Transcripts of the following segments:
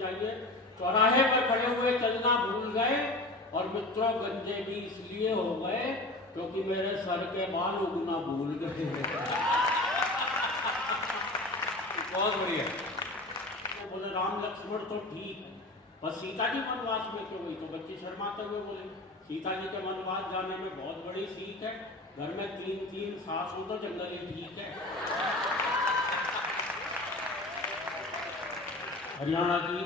जाइए। चौराहे पर खड़े हुए चलना भूल गए और मित्रों गंजे भी इसलिए हो गए क्योंकि मेरे सर के बाल उगना भूल गए। बहुत बढ़िया। बोले राम लक्ष्मण तो ठीक है, बस सीता जी वनवास में क्यों गई? तो बच्ची शर्माते हुए बोले सीता जी के वनवास जाने में बहुत बड़ी सीख है, घर में 3 सास हो तो जंगल ही ठीक है। हरियाणा की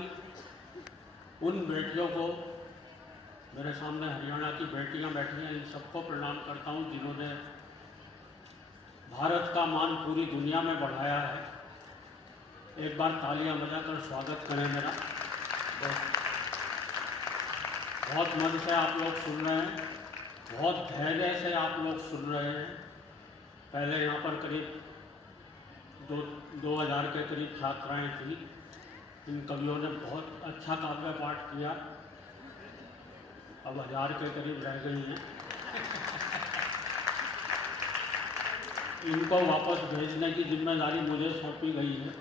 उन बेटियों को, मेरे सामने हरियाणा की बेटियां बैठी हैं, इन सबको प्रणाम करता हूं जिन्होंने भारत का मान पूरी दुनिया में बढ़ाया है। एक बार तालियां बजाकर स्वागत करें मेरा। बहुत मन से आप लोग सुन रहे हैं, बहुत धैर्य से आप लोग सुन रहे हैं। पहले यहाँ पर करीब 2000 के करीब छात्राएं थी। इन कवियों ने बहुत अच्छा काव्य पाठ किया, अब 1000 के करीब रह गई हैं। इनको वापस भेजने की जिम्मेदारी मुझे सौंपी गई है।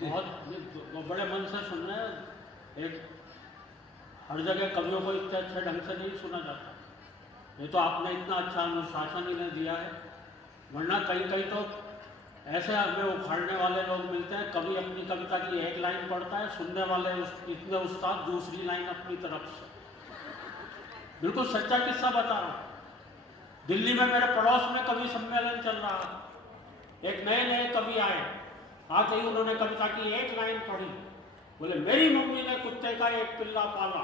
बहुत बड़े मन से सुन रहे हैं। एक हर जगह कवियों को इतने अच्छे ढंग से नहीं सुना जाता। ये तो आपने इतना अच्छा अनुशासन इन्हें दिया है, वरना कहीं कहीं तो ऐसे हमें उखाड़ने वाले लोग मिलते हैं। कवि अपनी कविता की एक लाइन पढ़ता है, सुनने वाले इतने उस्ताद दूसरी लाइन अपनी तरफ से। बिल्कुल सच्चा किस्सा बता रहा हूँ। दिल्ली में मेरे पड़ोस में कवि सम्मेलन चल रहा था। एक नए कवि आए, आते ही उन्होंने कविता की एक लाइन पढ़ी, बोले मेरी मम्मी ने कुत्ते का एक पिल्ला पाला।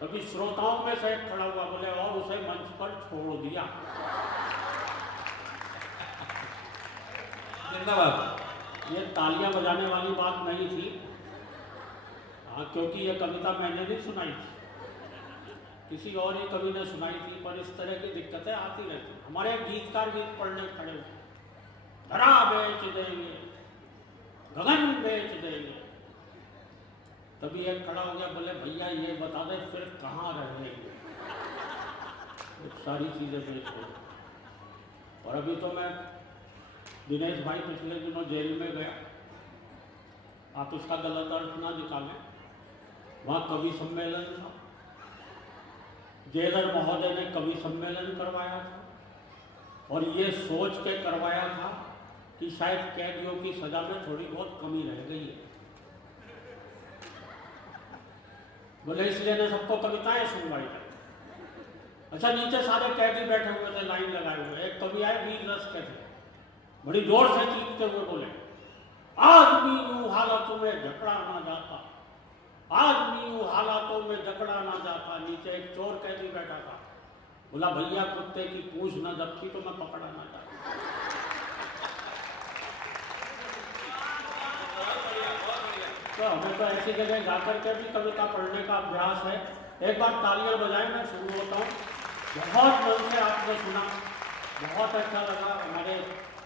कभी श्रोताओं में से खड़ा हुआ, बोले और उसे मंच पर छोड़ दिया। धन्यवाद। ये तालियां बजाने वाली बात नहीं थी, हाँ, क्योंकि ये कविता मैंने नहीं सुनाई थी, किसी और ही कवि ने सुनाई थी। पर इस तरह की दिक्कतें आती रहती। हमारे गीतकार गीत पढ़ने खड़े हुए, धरा बेच देंगे, गगन बेच देंगे। तभी एक खड़ा हो गया, बोले भैया ये बता दे फिर कहाँ रहेंगे? सारी चीजें बेच दो। और अभी तो मैं दिनेश भाई पिछले दिनों जेल में गया, आप इसका गलत अर्थ ना निकालें। वहाँ कवि सम्मेलन था, जेलर महोदय ने कवि सम्मेलन करवाया था और ये सोच के करवाया था कि शायद कैदियों की सजा में थोड़ी बहुत कमी रह गई है। बोले इसलिए ने सबको कविताएं सुनवाई। अच्छा, नीचे सारे कैदी बैठे हुए थे, लाइन लगाए हुए। एक कवि आए, वीर रस के थे, बड़ी जोर से चीखते हुए बोले आदमी यूं हालातों में जकड़ा ना जाता, आदमी यूं हालातों में जकड़ा ना जाता। नीचे एक चोर कैदी बैठा था, बोला भैया कुत्ते की पूंछ न दबती तो मैं पकड़ा ना जाता। तो हमें तो ऐसी जगह जाकर के भी कविता पढ़ने का अभ्यास है। एक बार तालियां बजाएं, मैं शुरू होता हूँ। बहुत मन से आपने सुना, बहुत अच्छा लगा। हमारे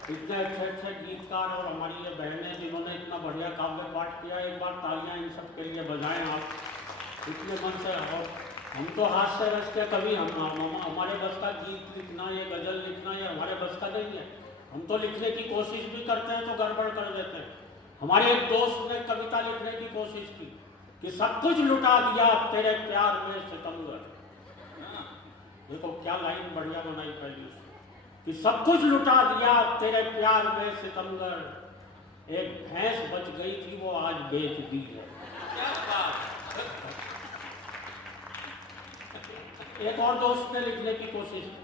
इतने अच्छे गीतकार और हमारी ये बहनें जिन्होंने इतना बढ़िया काव्य पाठ किया, एक बार तालियां इन सब के लिए बजाएं आप इतने मन से। और हम तो हास्य रस के कवि, हमारे बस का गीत लिखना, ये गजल लिखना, ये हमारे बस का नहीं है। हम तो लिखने की कोशिश भी करते हैं तो गड़बड़ कर देते हैं। हमारे एक दोस्त ने कविता लिखने की कोशिश की कि सब कुछ लुटा दिया तेरे प्यार में सितमगर। देखो क्या लाइन बढ़िया बनाई पहली उसने, कि सब कुछ लुटा दिया तेरे प्यार में सितमगर, एक भैंस बच गई थी वो आज बेच दी है। एक और दोस्त ने लिखने की कोशिश की,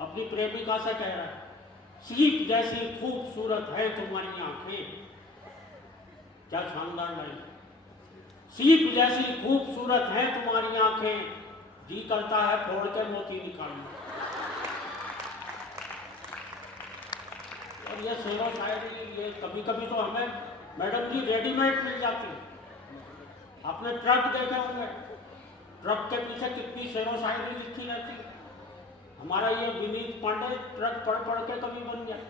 अपनी प्रेमिका से कह रहा है सीप जैसी खूबसूरत है तुम्हारी आंखें। क्या शानदार लाइन। सीप जैसी खूबसूरत है तुम्हारी आंखें, जी करता है फोड़ के मोती निकालना। और ये शेरो शायरी, ये कभी कभी तो हमें मैडम जी रेडीमेड मिल जाती है। आपने ट्रक देखे होंगे, ट्रक के पीछे कितनी शेरो शायरी लिखी रहती है। हमारा ये विनीत पांडे ट्रक पढ़ पढ़ के कभी बन गया।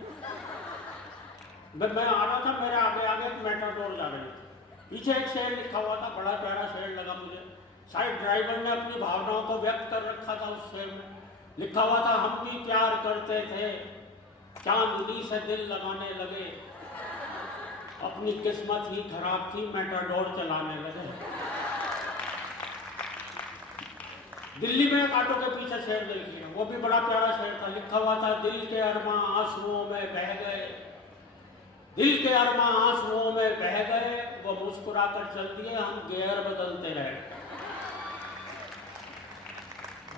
मैं आ रहा था, मेरे आगे आगे एक मेट्रोडोर जा रही थी, पीछे एक शेर लिखा हुआ था, बड़ा प्यारा शेर लगा मुझे। शायद ड्राइवर ने अपनी भावनाओं को व्यक्त कर रखा था उस शेर में। लिखा हुआ था हम भी प्यार करते थे, चांदनी से दिल लगाने लगे, अपनी किस्मत ही खराब थी, मेटाडोर चलाने लगे। दिल्ली में एक ऑटो के पीछे शेर देखिए, वो भी बड़ा प्यारा शेर था, लिखा हुआ था दिल के अरमां आंसुओं में बह गए, दिल के अरमां आंसुओं में बह गए, वो मुस्कुराकर चल दिए, हम गियर बदलते रहे।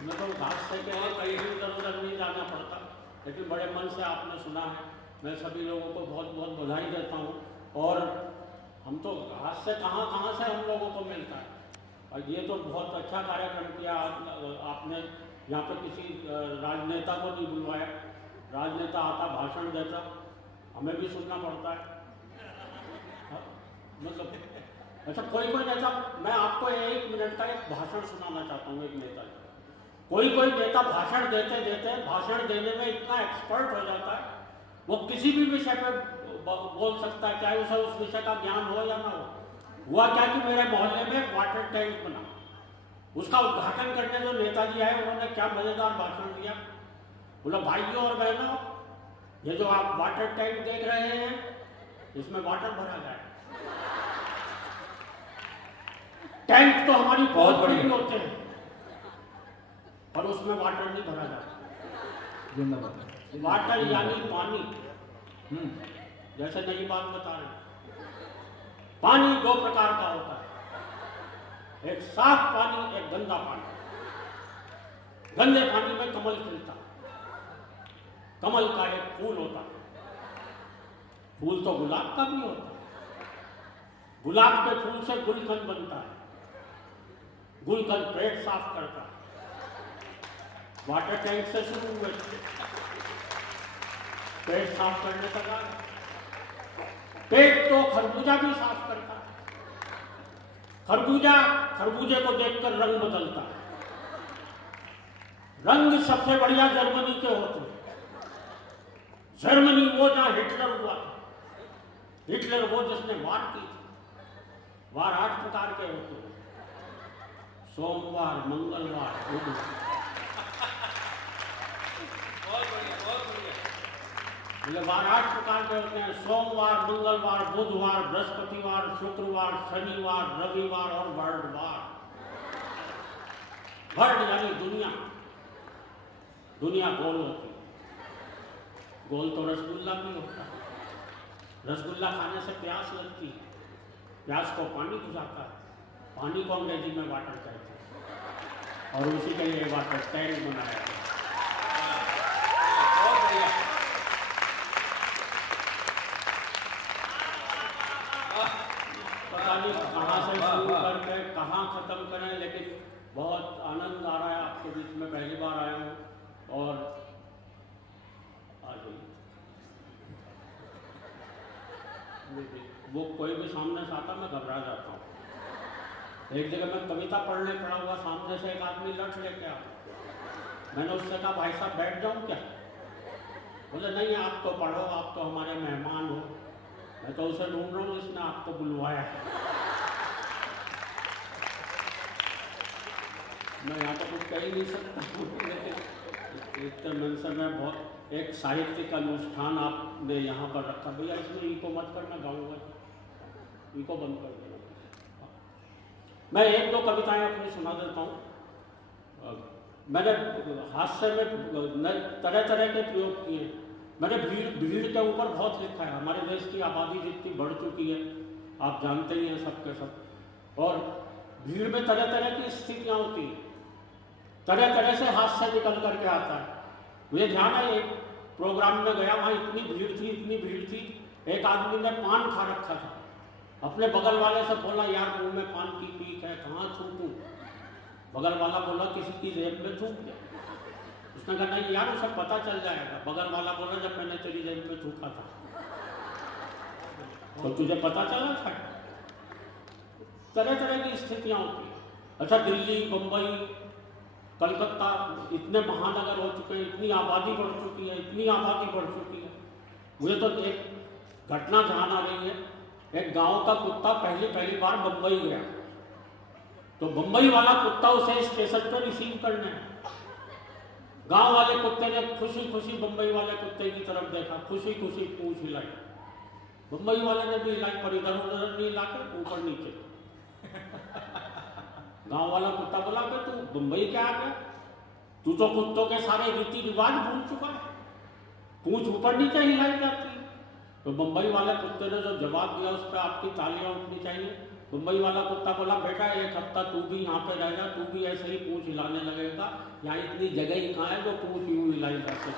मैं तो घास से के कहीं भी जरूरत नहीं जाना पड़ता, लेकिन बड़े मन से आपने सुना है। मैं सभी लोगों को बहुत बहुत बधाई देता हूँ। और हम तो घास से कहाँ से हम लोगों को मिलता है, और ये तो बहुत अच्छा कार्यक्रम किया आपने। यहाँ पे किसी राजनेता को नहीं बुलवाया, राजनेता आता भाषण देता, हमें भी सुनना पड़ता है। मतलब अच्छा, कोई नेता, मैं आपको 1 मिनट का एक भाषण सुनाना चाहता हूँ। एक नेता, कोई नेता भाषण देते भाषण देने में इतना एक्सपर्ट हो जाता है, वो किसी भी विषय पे बोल सकता है, चाहे उसे उस विषय का ज्ञान हो या ना हो। हुआ क्या कि मेरे मोहल्ले में एक वाटर टैंक बना, उसका उद्घाटन करने जो नेताजी आए, उन्होंने क्या मजेदार भाषण दिया। बोला, भाइयों और बहनों, ये जो आप वाटर टैंक देख रहे हैं, इसमें वाटर भरा गया है। टैंक तो हमारी बहुत बड़ी होते हैं, पर उसमें वाटर नहीं भरा जाता। वाटर यानी पानी। जैसे नई बात बता रहे हैं, पानी 2 प्रकार का होता है, एक साफ पानी, एक गंदा पानी। गंदे पानी में कमल खिलता है, कमल का एक फूल होता है, फूल तो गुलाब का भी होता है, गुलाब के फूल से गुलकंद बनता है, गुलकंद पेट साफ करता है। वाटर टैंक से शुरू हुए, पेट साफ करने तक आ गए। पेट तो खरबूजा भी साफ करता है, खरबूजे को देखकर रंग बदलता है। रंग सबसे बढ़िया जर्मनी के होते हैं। जर्मनी वो जहां हिटलर हुआ था, हिटलर वो जिसने वार की थी। वार 8 प्रकार के होते हैं, सोमवार, मंगलवार, बुधवार। वार 8 प्रकार के होते हैं, सोमवार, मंगलवार, बुधवार, बृहस्पतिवार, शुक्रवार, शनिवार, रविवार और वर्ल्डवार। वर्ल्ड यानी दुनिया। दुनिया गोल होती है, गोल तो रसगुल्ला भी होता है। रसगुल्ला खाने से प्यास लगती है, प्यास को पानी बुझाता है, पानी को अंग्रेजी में वाटर कहते हैं, और उसी के लिए वाटर टैंक बनाया गया। पता नहीं कहाँ से शुरू करके कहाँ खत्म करें, लेकिन बहुत आनंद आ रहा है। आपके बीच में पहली बार आया हूँ, और आ जाइए। वो कोई भी सामने से आता, मैं घबरा जाता हूँ। एक जगह मैं कविता पढ़ने खड़ा हुआ, सामने से एक आदमी लठ लेके आ, मैंने उससे कहा, भाई साहब बैठ जाऊँ क्या? बोले, नहीं आप तो पढ़ो, आप तो हमारे मेहमान हो। मैं तो उसे ढूंढ रहा हूँ, इसने आपको बुलवाया है। मैं यहाँ तो कुछ कह ही नहीं सकता, लेकिन एक मेंशन में बहुत एक साहित्यिक अनुष्ठान आपने यहाँ पर रखा। भैया इसमें इको मत करना, गाऊंगा इको बंद कर देना। मैं 1-2 कविताएं अपनी सुना देता हूँ। मैंने हास्य में तरह तरह के प्रयोग किए। मैंने भीड़ के ऊपर बहुत लिखा है। हमारे देश की आबादी जितनी बढ़ चुकी है, आप जानते ही हैं सब के सब, और भीड़ में तरह तरह की स्थितियाँ होती हैं, तरह तरह से हास्य निकल करके आता है। मुझे ध्यान है, एक प्रोग्राम में गया, वहाँ इतनी भीड़ थी, एक आदमी ने पान खा रखा था। अपने बगल वाले से बोला, यार मुंह में पान की पीक है, कहाँ थूकूं? बगल वाला बोला, किसी की जेब में थूक दे। उसने कहा, नहीं यार उसे पता चल जाएगा। बगल वाला बोला, जब मैंने तेरी जेब में थूका था तो तुझे पता चला था। तरह तरह की स्थितियाँ होती हैं। अच्छा, दिल्ली, बम्बई, कलकत्ता, इतने महानगर हो चुके हैं, इतनी आबादी बढ़ चुकी है। मुझे तो एक घटना ध्यान आ रही है। एक गांव का कुत्ता पहली बार बम्बई गया, तो बम्बई वाला कुत्ता उसे स्टेशन पर रिसीव करने है। गांव वाले कुत्ते ने खुशी खुशी बम्बई वाले कुत्ते की तरफ देखा, खुशी खुशी पूंछ हिलाई। मुंबई वाले ने भी हिलाई पर इधर उधर नहीं हिला के ऊपर नीचे। गांव वाला कुत्ता बोला कि तू मुंबई क्या आ गया, तू तो कुत्तों के सारे रीति रिवाज भूल चुका है, पूंछ ऊपर नीचे हिलाई जाती है। तो मुंबई वाले कुत्ते ने जो जवाब दिया उस पर आपकी तालियां उठनी चाहिए। मुंबई वाला कुत्ता बोला बेटा एक हफ्ता तू भी यहाँ पे रह जा, तू भी ऐसे ही पूंछ हिलाने लगेगा, यहाँ इतनी जगह ही कहाँ है जो पूंछ यूं हिलाई जा सके।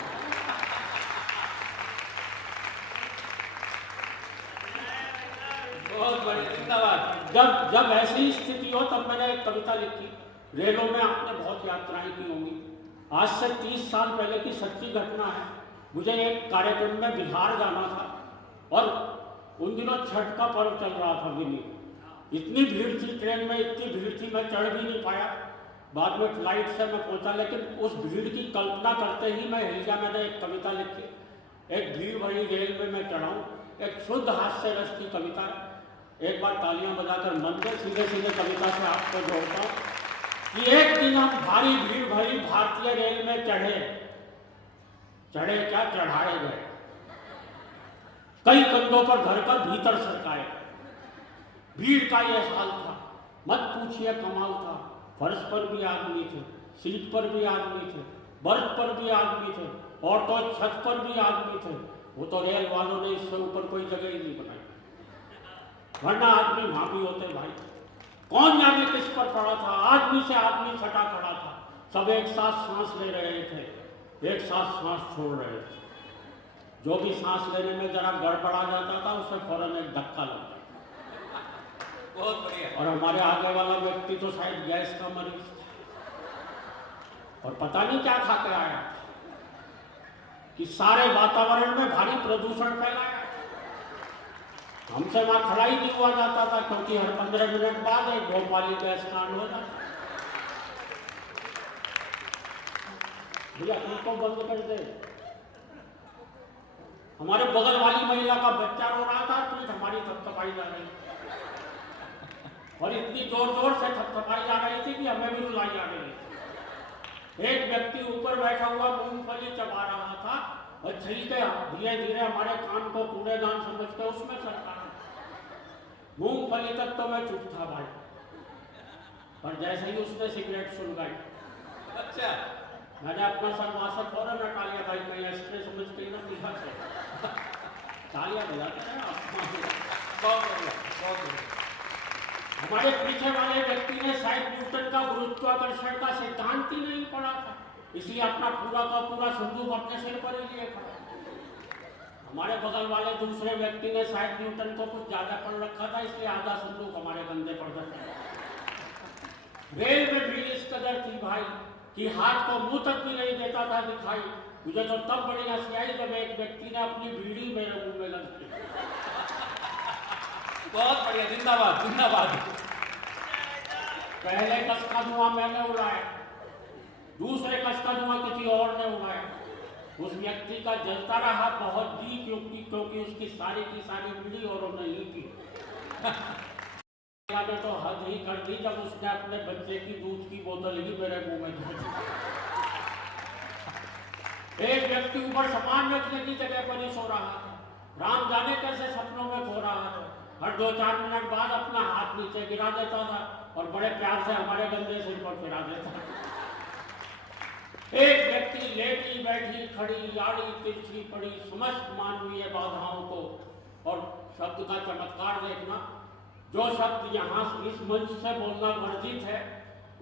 बहुत बढ़िया, जिंदाबाद। जब ऐसी स्थिति हो तब मैंने एक कविता लिखी। रेलों में आपने बहुत यात्राएं की होंगी। आज से 30 साल पहले की सच्ची घटना है। मुझे एक कार्यक्रम में बिहार जाना था और उन दिनों छठ का पर्व चल रहा था दिल्ली। इतनी भीड़ थी ट्रेन में, इतनी भीड़ थी मैं चढ़ भी नहीं पाया। बाद में फ्लाइट से मैं पहुंचा, लेकिन उस भीड़ की कल्पना करते ही मैं हिल गया। मैंने एक कविता लिखी। एक भीड़ भरी रेल में मैं चढ़ाऊँ, एक शुद्ध हास्य रस की कविता है। एक बार तालियां बजाकर मन में सीधे सीधे कविता से आपको जोड़ता हूँ कि एक दिन हम भारी भीड़ भरी भारतीय रेल में चढ़े क्या चढ़ाए गए, कई कंधों पर धरकर भीतर सरकाए। भीड़ का ये हाल था, मत पूछिए कमाल था। फर्श पर भी आदमी थे, सीट पर भी आदमी थे, बर्थ पर भी आदमी थे, और तो छत पर भी आदमी थे। वो तो रेल वालों ने इससे ऊपर कोई जगह ही नहीं बनाई, वरना आदमी वहां भी होते भाई। कौन जाने किस पर पड़ा था, आदमी से आदमी सटा खड़ा था। सब एक साथ सांस ले रहे थे, एक साथ सांस छोड़ रहे थे। जो भी सांस लेने में जरा गड़बड़ा जाता था उसे फौरन एक धक्का लगता। बहुत बढ़िया। और हमारे आगे वाला व्यक्ति तो शायद गैस का मरीज था और पता नहीं क्या खा के आया कि सारे वातावरण में भारी प्रदूषण फैलाया। हमसे वहां खड़ा ही नहीं हुआ जाता था, क्योंकि हर 15 मिनट बाद एक भोपाली गैस कांड हो जाता। भैया उनको बंद कर दे। हमारे बगल वाली महिला का बच्चा रो रहा था, पीठ हमारी थपथपाई जा रही थी और इतनी जोर जोर से थपथपाई जा रही थी कि हमें भी रुलाई जा रही थी। एक व्यक्ति ऊपर बैठा हुआ मूंगफली चबा रहा था और छिलके धीरे धीरे हमारे कान को कूड़ेदान समझते उसमें सरका। मूंगफली तक तो मैं चुप था भाई, पर जैसे ही उसने सिगरेट सुलगाई, अच्छा, मैंने अपना सनमासक फौरन हटा लिया। भाई कहीं एक्सप्रेस समझ के ना दिखा से तालियां बजाते हैं आप। बहुत बढ़िया, बहुत बढ़िया। हमारे पीछे वाले व्यक्ति ने साइड न्यूटन का गुरुत्वाकर्षण का सिद्धांत ही नहीं पढ़ा था, इसलिए अपना पूरा का पूरा संदूक अपने सिर पर ही लिए खड़ा। हमारे बगल वाले दूसरे व्यक्ति ने साइड न्यूटन को कुछ ज्यादा पढ़ रखा था, इसलिए आधा संदूक हमारे कंधे पर रखा। रेल में भीड़ इस कदर थी भाई कि हाथ को मुंह तक भी नहीं देता था दिखाई। मुझे तो तब बड़ी हंसी आई जब एक व्यक्ति ने अपनी बीड़ी मेरे मुंह में लग दी। बहुत बढ़िया, जिंदाबाद, जिंदाबाद। पहले कस का धुआं मैंने उड़ाया, दूसरे कस का धुआं किसी और ने उड़ाया। उस व्यक्ति का जलता रहा बहुत जी, क्योंकि उसकी सारी की सारी बीड़ी और नहीं थी। ने तो हद ही कर दी जब उसने अपने बच्चे की दूध की बोतल ही मेरे मुंह में दी। एक व्यक्ति ऊपर सामान रखने की जगह पर ही सो रहा था, राम जाने कैसे सपनों में खो रहा था। हर 2-4 मिनट बाद अपना हाथ नीचे गिरा देता था और बड़े प्यार से हमारे गंदे सिर पर फिरा देता था। एक व्यक्ति लेटी बैठी खड़ी आड़ी तिरछी पड़ी समस्त मानवीय बाधाओं को। और शब्द का चमत्कार देखना, जो शब्द यहाँ इस मंच से बोलना वर्जित है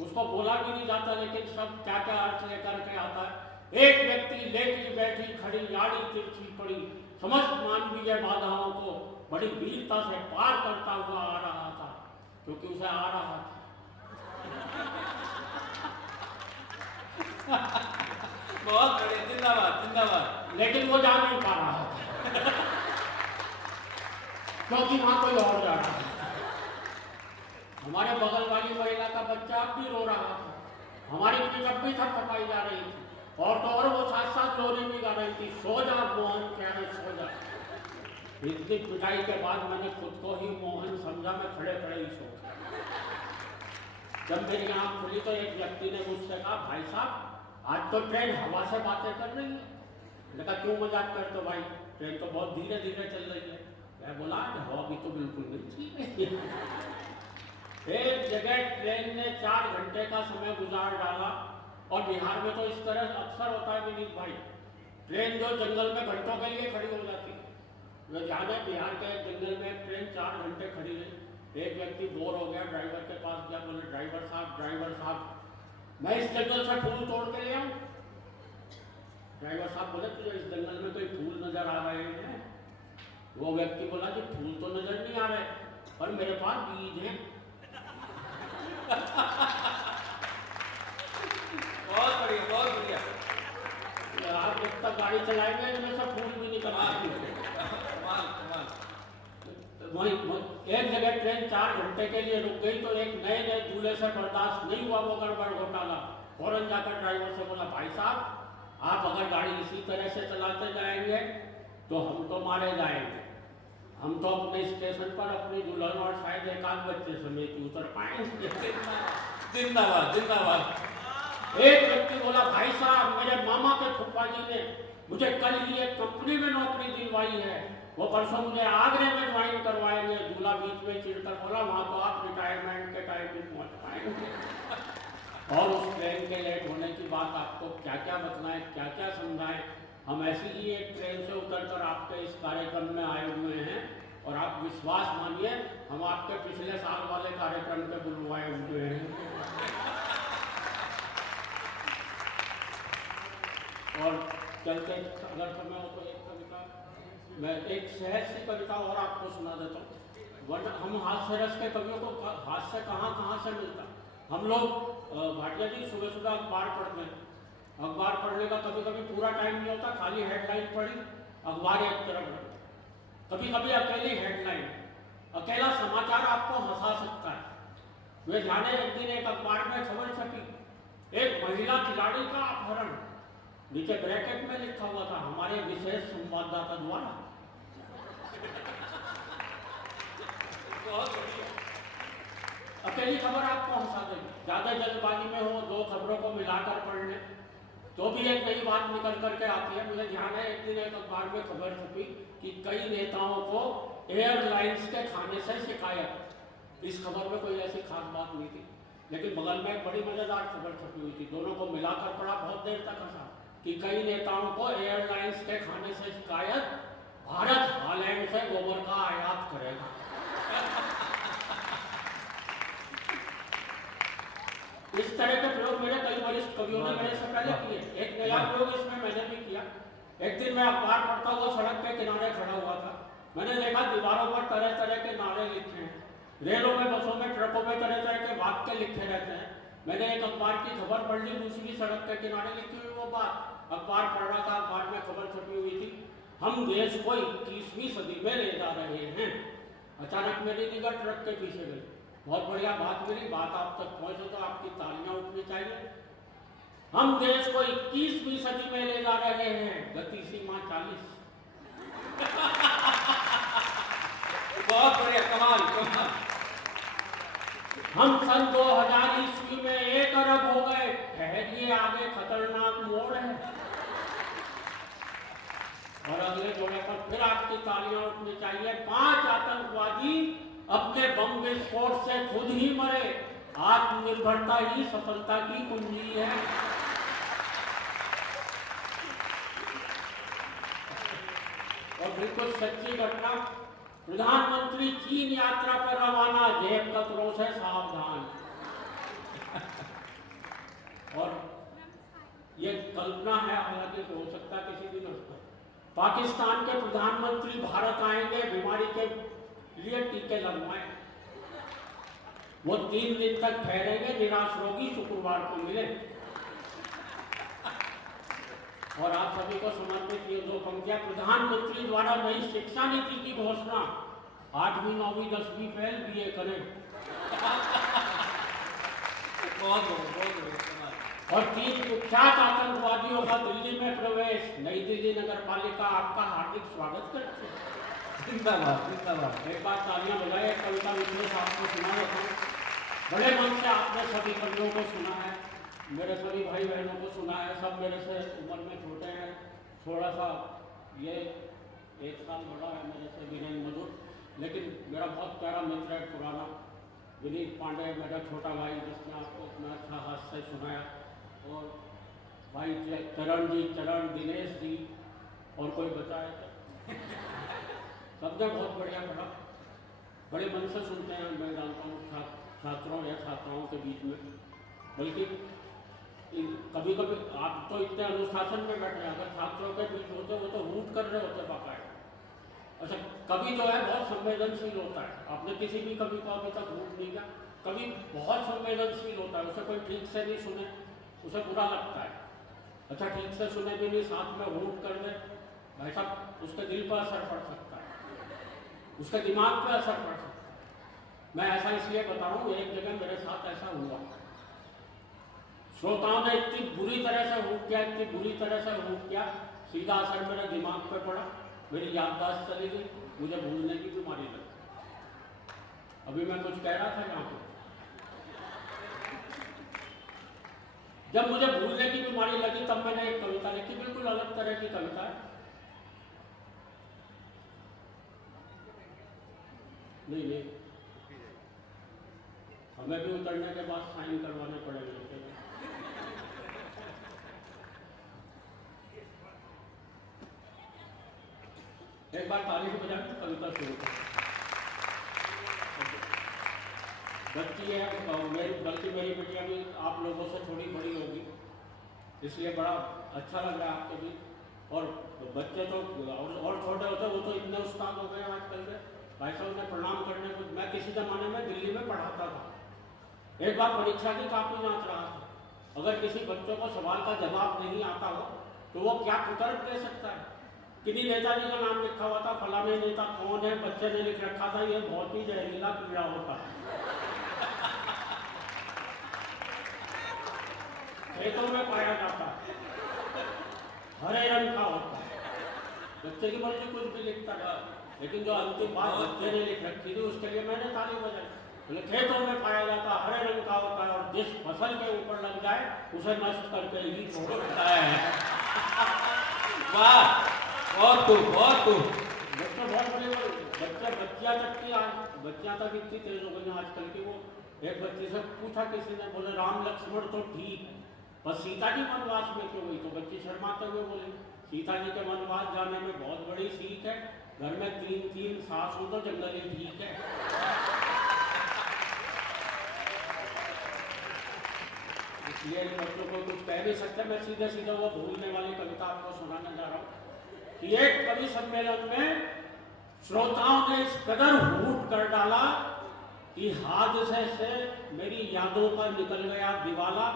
उसको बोला भी नहीं जाता, लेकिन शब्द क्या क्या अर्थ लेकर के आता है। एक व्यक्ति लेटी बैठी खड़ी आड़ी तिरछी पड़ी समस्त मानवीय बाधाओं को बड़ी वीरता से पार करता हुआ आ रहा था, क्योंकि उसे आ रहा था। बहुत बढ़िया, जिंदाबाद, जिंदाबाद। लेकिन वो जा नहीं पा रहा था क्योंकि वहां कोई और जा रहा था। हमारे बगल वाली महिला का बच्चा अब भी रो रहा था, हमारी पीठ अब भी थपथपाई जा रही थी, और तो और वो साथ साथ लोरी भी गा रही थी, सो जा मोहन प्यारे सो जा। इतनी पिटाई के बाद मैंने खुद को ही मोहन समझा, मैं खड़े खड़े ही सो गया। जब मेरी आंख खुली तो एक व्यक्ति ने मुझसे कहा, भाई साहब आज तो ट्रेन हवा से बातें कर रही है। मैंने कहा क्यों मजाक करते हो भाई, ट्रेन तो बहुत धीरे धीरे चल रही है। मैं बोला हवा भी तो बिल्कुल नहीं थी। एक जगह ट्रेन ने 4 घंटे का समय गुजार डाला, और बिहार में तो इस तरह अक्सर होता है विनीत भाई, ट्रेन जो जंगल में घंटों के लिए खड़ी हो जाती है। जो जाने बिहार के जंगल में ट्रेन 4 घंटे खड़ी रही। एक व्यक्ति बोर हो गया, ड्राइवर के पास गया, बोले ड्राइवर साहब मैं इस जंगल से फूल तोड़ के ले आऊं। ड्राइवर साहब बोले तुझे इस जंगल में कोई फूल नजर आ रहे हैं? वो व्यक्ति बोला कि फूल तो नजर नहीं आ रहे, पर मेरे पास बीज हैं। बहुत बढ़िया, बहुत बढ़िया। आप जब तक गाड़ी चलाएंगे इनमें से फूल भी निकल आएंगे। वहीं एक जगह ट्रेन 4 घंटे के लिए रुक गई, तो एक नए दूल्हे से बर्दाश्त नहीं हुआ वो गड़बड़ घोटाला। फौरन जाकर ड्राइवर से बोला भाई साहब आप अगर गाड़ी इसी तरह से चलाते जाएंगे तो हम तो मारे जाएंगे। हम तो अपने स्टेशन पर अपनी दुल्हन और शायद एक आध बच्चे समेत उतर पाएंगे। जिंदाबाद जिंदाबाद। एक व्यक्ति बोला भाई साहब मेरे मामा के फूफा जी ने मुझे कल ही एक कंपनी में नौकरी दिलवाई है, वो परसों मुझे आगरे में ज्वाइन करवाएंगे। दूल्हा बीच में चिढ़कर बोला वहां तो आप रिटायरमेंट के टाइम भी पहुंच पाएंगे। और उस ट्रेन के लेट होने की बात आपको क्या क्या बतलाएं, क्या क्या समझाएं। हम ऐसी ही एक ट्रेन से उतरकर आपके इस कार्यक्रम में आए हुए हैं, और आप विश्वास मानिए हम आपके पिछले साल वाले कार्यक्रम के बुलवाए हुए हैं। और चलते अगर समय हो तो एक कविता, मैं एक सहज सी कविता और आपको सुना देता हूँ, वरना हम हास्य रस के कवियों को हास्य कहाँ से मिलता। हम लोग भाटिया जी सुबह सुबह अखबार पढ़ते हैं। अखबार पढ़ने का कभी कभी पूरा टाइम नहीं होता, खाली हेडलाइन पढ़ी, अखबार एक तरफ रखा। कभी कभी अकेली हेडलाइन, अकेला समाचार आपको हंसा सकता है। वे जाने एक दिन एक अखबार में खबर छपी, एक महिला खिलाड़ी का अपहरण, नीचे ब्रैकेट में लिखा हुआ था हमारे विशेष संवाददाता द्वारा। अकेली खबर आपको हंसा देगी। ज्यादा जल्दबाजी में हो, 2 खबरों को मिलाकर पढ़ लें तो भी एक नई बात निकल करके आती है। मुझे ध्यान है एक दिन एक अखबार में खबर छपी कि कई नेताओं को एयरलाइंस के खाने से शिकायत। इस खबर में कोई ऐसी खास बात नहीं थी, लेकिन बगल में एक बड़ी मजेदार खबर छपी हुई थी। दोनों को मिलाकर पढ़ा, बहुत देर तक हंसा कि कई नेताओं को एयरलाइंस के खाने से शिकायत, भारत हालैंड से गोबर का आयात करेगा। इस तरह के प्रयोग मेरे कई वरिष्ठ कवियों ने मेरे से पहले किए। एक नया प्रयोग इसमें मैंने भी किया। एक दिन मैं अखबार पढ़ता हुआ सड़क के किनारे खड़ा हुआ था। मैंने देखा दीवारों पर तरह तरह के नारे लिखे हैं, रेलों में, बसों में, ट्रकों में तरह तरह के वाक्य लिखे रहते हैं। मैंने एक अखबार की खबर पढ़ ली, दूसरी सड़क के किनारे लिखी हुई वो बात। अखबार पढ़ रहा था, अखबार में खबर छपी हुई थी हम देश को 21वीं सदी में ले जा रहे हैं। अचानक मेरी निगाह ट्रक के पीछे गई। बहुत बढ़िया बात मिली, बात आप तक पहुंचे तो आपकी तालियां उठनी चाहिए। हम देश को 21वीं सदी में ले जा रहे हैं, गति सीमा 40। बहुत बढ़िया, कमाल कमाल। हम सन 2000 ईस्वी में 1 अरब हो गए, ठहरिए आगे खतरनाक मोड़ है। और अगले जोड़े पर फिर आपकी तालियां उठनी चाहिए। 5 आतंकवादी अपने बम विस्फोट से खुद ही मरे, आत्मनिर्भरता ही सफलता की कुंजी है। और बिल्कुल सच्ची घटना, प्रधानमंत्री चीन यात्रा पर रवाना, जेब कतरों से सावधान। और ये कल्पना है, हालांकि हो सकता किसी दिन होता। पाकिस्तान के प्रधानमंत्री भारत आएंगे, बीमारी के लिए टीके लगवाएं। वो 3 दिन तक ठहरेंगे, निराश रोगी शुक्रवार को मिले। और आप सभी को समर्पित ये 2 पंक्तियां। प्रधानमंत्री द्वारा नई शिक्षा नीति की घोषणा, 8वीं 9वीं 10वीं फेल, BA करें। बहुत बढ़िया। और 3 कुख्यात आतंकवादियों का दिल्ली में प्रवेश, नई दिल्ली नगर पालिका आपका हार्दिक स्वागत करती है। जिंदाबाद जिंदाबाद। एक बार तालियां बजाए। कविता विश्लेष आपको सुना रखा हूँ, बड़े मन से आपने सभी कवियों को सुना है, मेरे सभी भाई बहनों को सुना है। सब मेरे से उम्र में छोटे हैं, थोड़ा सा ये 1 साल बड़ा है मेरे से विनय मधुर, लेकिन मेरा बहुत प्यारा मित्र है पुराना विनीत पांडे, मेरा छोटा भाई जिसने आपको इतना अच्छा हास्य सुनाया, और भाई चरण जी, चरण दिनेश जी, और कोई बचा है तो सबने बहुत बढ़िया पढ़ा, बड़े मन से सुनते हैं। मैं जानता हूँ छात्रों या छात्राओं के बीच में, बल्कि कभी कभी आप तो इतने अनुशासन में बैठे हैं, अगर छात्रों के बीच होते वो तो हूट कर रहे होते बाकायदा। अच्छा, कवि जो है बहुत संवेदनशील होता है, आपने किसी भी कवि को अभी तक हूट नहीं किया। कवि बहुत संवेदनशील होता है, उसे कोई ठीक से नहीं सुने उसे बुरा लगता है। अच्छा, ठीक से सुने भी नहीं, साथ में हूट कर दे, भाई साहब उसके दिल पर असर पड़ सकता है, उसके दिमाग पर असर पड़ सकता है। मैं ऐसा इसलिए बता रहा हूँ, एक जगह मेरे साथ ऐसा हुआ, श्रोताओं ने इतनी बुरी तरह से हूट किया, इतनी बुरी तरह से हूट किया, सीधा असर मेरे दिमाग पर पड़ा, मेरी याददाश्त चली गई, मुझे भूलने की बीमारी लगी। अभी मैं कुछ कह रहा था यहाँ पे, जब मुझे भूलने की बीमारी लगी तब मैंने एक कविता लिखी, बिल्कुल अलग तरह की कविता है। नहीं, हमें भी उतरने के बाद साइन करवाने पड़ेंगे। एक बार ताली बजा के कविता शुरू कर। बच्ची है बल्कि मेरी बेटियां भी आप लोगों से थोड़ी बड़ी होगी, इसलिए बड़ा अच्छा लग रहा है आपके भी। और बच्चे तो और छोटे होते, वो तो इतने उस्ताद हो गए आजकल के, भाई साहब ने प्रणाम करने को। मैं किसी जमाने में दिल्ली में पढ़ाता था, एक बार परीक्षा की कॉपी जांच रहा था, अगर किसी बच्चों को सवाल का जवाब नहीं आता हो तो वो क्या उत्तर दे सकता है। किन्हीं नेताजी का नाम लिखा हुआ था, फलाने नेता कौन है, बच्चे ने लिख रखा था ये बहुत ही जहरीला कीड़ा होता है, खेतों में पाया जाता है, हरे रंग का होता है। बच्चे की मर्जी कुछ भी लिखता था, लेकिन जो अंतिम बात बच्चे ने लिख रखी थी उसके लिए मैंने ताली बजाई। बोले खेतों में पाया जाता, हरे रंग का होता है, और जिस फसल के ऊपर लग जाए उसे नष्ट करके ही छोड़ता है। वाह, बहुत खूब, बहुत खूब। बच्चे बहुत बड़े, बच्चियां तक इतनी तेज हो गई आजकल की। वो एक बच्ची से पूछा किसी ने, बोले राम लक्ष्मण तो ठीक है, बस सीता जी वनवास में क्यों गई? तो बच्ची शर्माते हुए बोली, सीता जी के वनवास जाने में बहुत बड़ी सीख है, घर में 3 सास हो तो जंगल ही ठीक है। इसलिए बच्चों को कुछ कह नहीं सकते। मैं सीधे सीधे वो भूलने वाली कविता आपको सुनाने जा रहा हूँ कि एक कवि सम्मेलन में श्रोताओं ने इस कदर हूट कर डाला कि हादसे से मेरी यादों पर निकल गया दिवाला।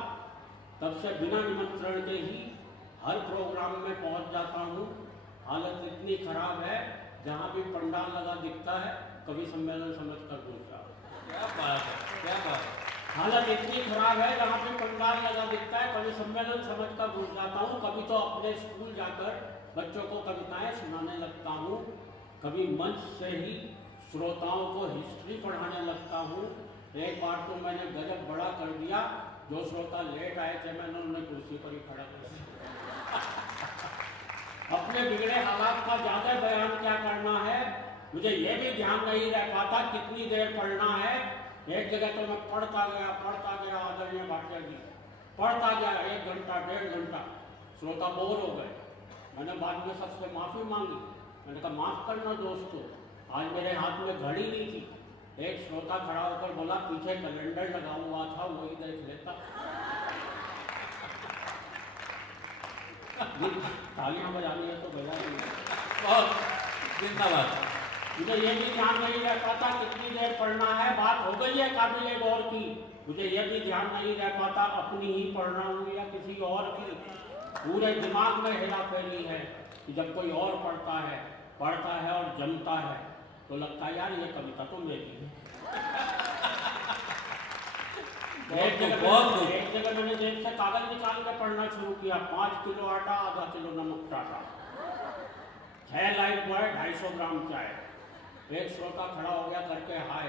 तब से बिना निमंत्रण के ही हर प्रोग्राम में पहुंच जाता हूँ। हालत इतनी खराब है, जहाँ भी पंडाल लगा दिखता है कवि सम्मेलन समझ कर दूसरा। क्या बात है, क्या बात है। हालत इतनी खराब है, जहाँ पे पंडाल लगा दिखता है कवि सम्मेलन समझ कर भूल जाता हूँ। कभी तो अपने स्कूल जाकर बच्चों को कविताएं सुनाने लगता हूँ, कभी मंच से ही श्रोताओं को हिस्ट्री पढ़ाने लगता हूँ। एक बार तो मैंने गजब बड़ा कर दिया, जो श्रोता लेट आए थे मैंने उन्हें कुर्सी पर ही खड़ा कर दिया। अपने बिगड़े हालात का ज्यादा बयान क्या करना है, मुझे ये भी ध्यान नहीं रह पाता कितनी देर पढ़ना है। एक जगह तो मैं पढ़ता गया आदरणीय भाटिया जी, पढ़ता गया 1 घंटा 1.5 घंटा, श्रोता बोर हो गए। मैंने बाद में सबसे माफ़ी मांगी, मैंने कहा माफ़ करना दोस्तों, आज मेरे हाथ में घड़ी नहीं थी। एक श्रोता खड़ा होकर बोला पीछे कैलेंडर लगा हुआ था, वही देख लेता। तालियां बजानी है तो बजा दी। बहुत जिंदाबाद। मुझे ये भी ध्यान नहीं रह पाता कितनी देर पढ़ना है, बात हो गई है काबिल गौर की, मुझे ये भी ध्यान नहीं रह पाता अपनी ही पढ़ रहा हूँ या किसी और की। पूरे दिमाग में हेरा फेरी है कि जब कोई और पढ़ता है और जमता है तो लगता है यार ये कविता तो मेरी है। एक जगह मैंने जेब से कागज निकाल के पढ़ना शुरू किया, 5 किलो आटा, आधा किलो नमक टाटा, 6 लाइफ बॉय, 250 ग्राम चाय। एक श्रोता खड़ा हो गया करके हाय,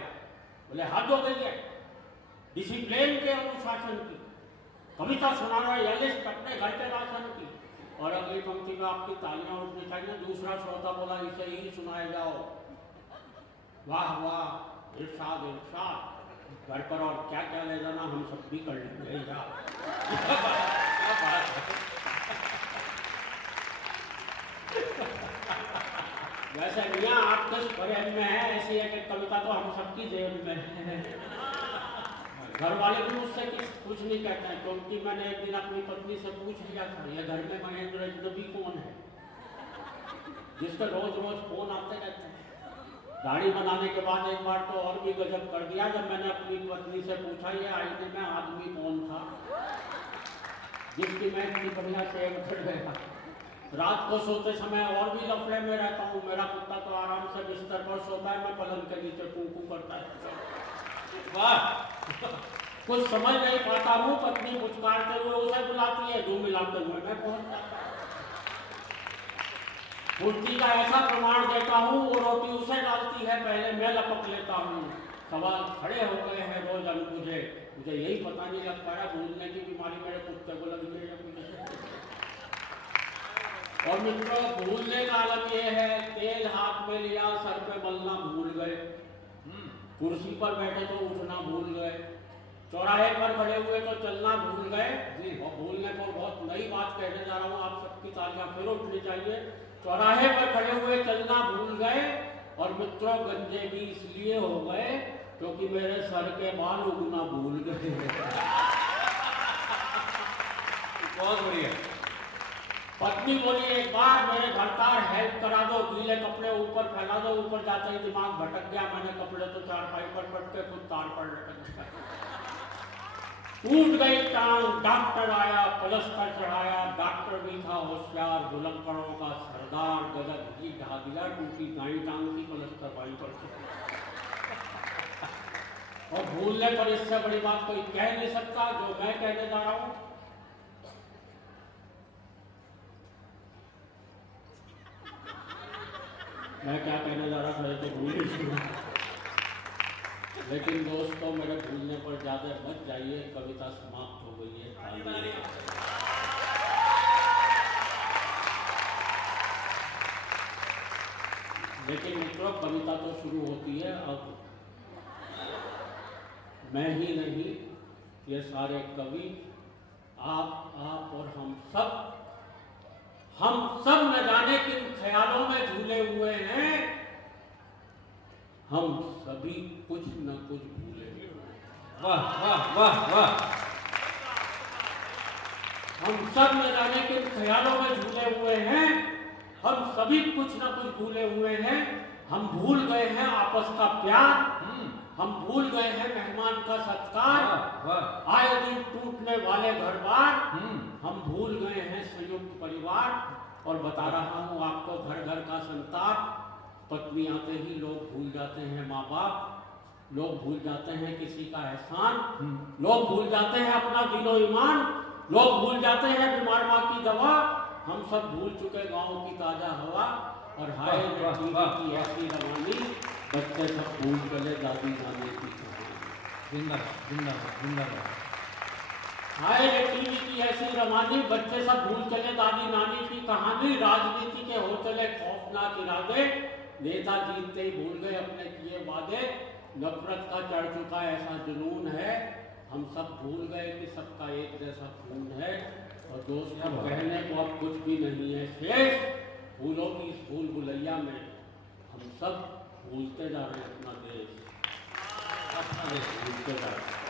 बोले हद हो गई है, डिसिप्लिन के अनुशासन की कविता सुना रहा है, लिस्ट अपने घर के राशन की। और अगली पंक्ति में आपकी तालियां उठनी चाहिए। दूसरा श्रोता बोला इसे ही सुनाए जाओ। वाह वाह, इरशाद इरशाद। घर पर और क्या क्या ले जाना हम सब भी कर लेंगे यार। क्या बात है। वैसे मियाँ आप किस जेब में है, ऐसी एक कविता तो हम सबकी जेब में है। घर वाले भी मुझसे कुछ नहीं कहते हैं, क्योंकि मैंने एक दिन अपनी पत्नी से पूछ लिया था ये घर में महेंद्र अजनबी कौन है जिसके रोज रोज फोन आते रहते हैं। दाढ़ी बनाने के बाद एक बार तो और भी गजब कर दिया, जब मैंने अपनी पत्नी से पूछा ये आईने में आदमी कौन था जिसकी मैं इतनी बढ़िया सेव कर गया। रात को सोते समय और भी लफड़े में रहता हूँ। मेरा कुत्ता तो आराम से बिस्तर पर सोता है, मैं पलंग के नीचे कूकू करता है। वाह, कुछ समझ नहीं पाता हूँ, पत्नी पुचकारते हुए उसे बुलाती है, 2 मिलाते हुए मैं पहुंच जाता हूँ। कुर्सी का ऐसा प्रमाण देता हूँ, वो रोटी उसे डालती है, पहले मैं लपक लेता हूँ। सवाल खड़े हो गए हैं रोज मुझे यही पता नहीं लगता है भूलने की बीमारी मेरे कुत्ते को लगी है या मुझे। और मित्रों, भूलने का आलम यह है, तेल हाथ में लिया सर पे मलना भूल गए, कुर्सी पर बैठे तो उठना भूल गए, चौराहे पर खड़े हुए तो चलना भूल गए जी। और भूलने को बहुत नई बात कहने जा रहा हूँ, आप सबकी तालियां फिर उठनी चाहिए। चौराहे पर खड़े हुए चलना भूल गए, और मित्रों गंजे भी इसलिए हो गए क्योंकि मेरे सर के बाल उगना भूल गए। बहुत बढ़िया। पत्नी बोली एक बार मेरे घरदार हेल्प करा दो, गीले कपड़े ऊपर फैला दो। ऊपर जाते ही दिमाग भटक गया, मैंने कपड़े तो चारपाई पर पट के खुद तार पर लटक गया। टूट गई टांग, डॉक्टर आया, प्लस्तर चढ़ाया। डॉक्टर भी था होशियार, भुलक्कड़ों का सरदार, गजब ही ढा दिया। टूटी दाई टांग की प्लस्तर बाई पर। और भूलने पर इससे बड़ी बात कोई कह नहीं सकता जो मैं कहने जा रहा हूं। मैं क्या कहने जा रहा था तो भूल ही गया। लेकिन दोस्तों, मेरे भूलने पर ज्यादा मत जाइए, कविता समाप्त हो गई है। लेकिन मित्रों, कविता तो शुरू होती है अब। मैं ही नहीं, ये सारे कवि, आप और हम सब न जाने किन ख्यालों में झूले हुए हैं। हम सभी कुछ न कुछ भूले हुए हैं। वाह वाह वाह वाह। हम सब न जाने किन ख्यालों में झूले हुए हैं। हम सभी कुछ न कुछ भूले हुए हैं। हम भूल गए हैं आपस का प्यार, हम भूल गए हैं मेहमान का सत्कार। आए दिन टूटने वाले घर बार, हम भूल गए हैं संयुक्त परिवार। और बता रहा हूँ आपको, घर घर का संताप। पत्नी आते ही लोग भूल जाते हैं माँ बाप, लोग भूल जाते हैं किसी का एहसान, लोग भूल जाते हैं अपना दिलो ईमान, लोग भूल जाते हैं बीमार माँ की दवा। हम सब भूल चुके गाँव की ताजा हवा। और हाय टीवी की ऐसी रवानी, बच्चे सब भूल चले दादी नानी की कहानी। जिंदाबाद जिंदाबाद जिंदाबाद। हाय टीवी की ऐसी रवानी, बच्चे सब भूल चले दादी नानी की कहानी। राजनीति के हो चले खौफनाक इरादे, नेता जीतते ही भूल गए अपने किए वादे। नफरत का चढ़ चुका ऐसा जुनून है, हम सब भूल गए कि सबका एक जैसा खून है। और दोस्तों, कहने को अब कुछ भी नहीं है शेष। फूलों की इस फूल बुलैया में हम सब भूलते जा रहे हैं अपना देश, भूलते जा रहे हैं।